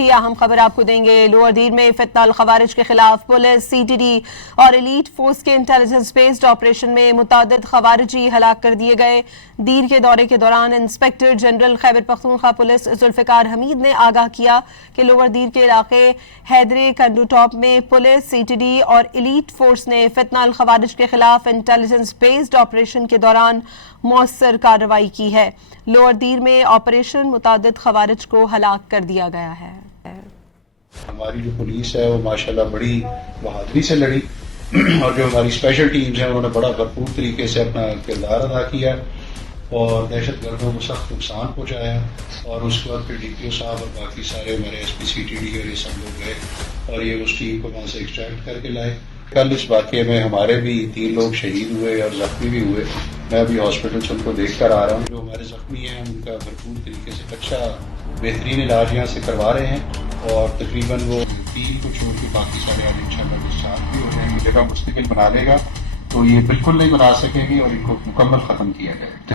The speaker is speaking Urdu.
لیے اہم خبر آپ کو دیں گے۔ لوور دیر میں فتنہ الخوارج کے خلاف پولیس، سی ٹی ڈی اور ایلیٹ فورس کے انٹیلیجنس بیسڈ آپریشن میں متعدد خوارجی ہلاک کر دیے گئے۔ دیر کے دورے کے دوران inspector general Khyber Pakhtunkhwa police Zulfiqar حمید نے آگاہ کیا کہ لوور دیر کے علاقے حیدرے کنڈو ٹاپ میں پولیس، سی ٹی ڈی اور ایلیٹ فورس نے فتنہ الخوارج کے خلاف انٹیلیجنس بیسڈ آپریشن کے دوران مؤثر کارروائی کی ہے۔ لوور دیر میں آپریشن متعدد خوارج کو ہلاک کر دیا گیا ہے۔ ہماری جو پولیس ہے وہ ماشاءاللہ بڑی بہادری سے لڑی اور جو ہماری اسپیشل ٹیمز ہیں انہوں نے بڑا بھرپور طریقے سے اپنا کردار ادا کیا اور دہشت گردوں کو سخت نقصان پہنچایا، اور اس کے بعد پھر ڈی پی او صاحب اور باقی سارے ہمارے S P C T D اور یہ سب لوگ گئے اور یہ اس ٹیم کو وہاں سے ایکسٹریکٹ کر کے لائے۔ کل اس واقعے میں ہمارے بھی 3 لوگ شہید ہوئے اور زخمی بھی ہوئے۔ میں ابھی ہاسپٹل سے ان کو دیکھ کر آ رہا ہوں۔ جو ہمارے زخمی ہیں ان کا بھرپور طریقے سے اچھا بہترین علاج یہاں سے کروا رہے ہیں اور تقریباً وہ 3 کو چھوڑ کے باقی سارے آج انشاءاللہ ڈسچارج بھی ہو جائیں گے۔ جگہ مستقل بنا لے گا تو یہ بالکل نہیں بنا سکے گی اور ان کو مکمل ختم کیا جائے گا۔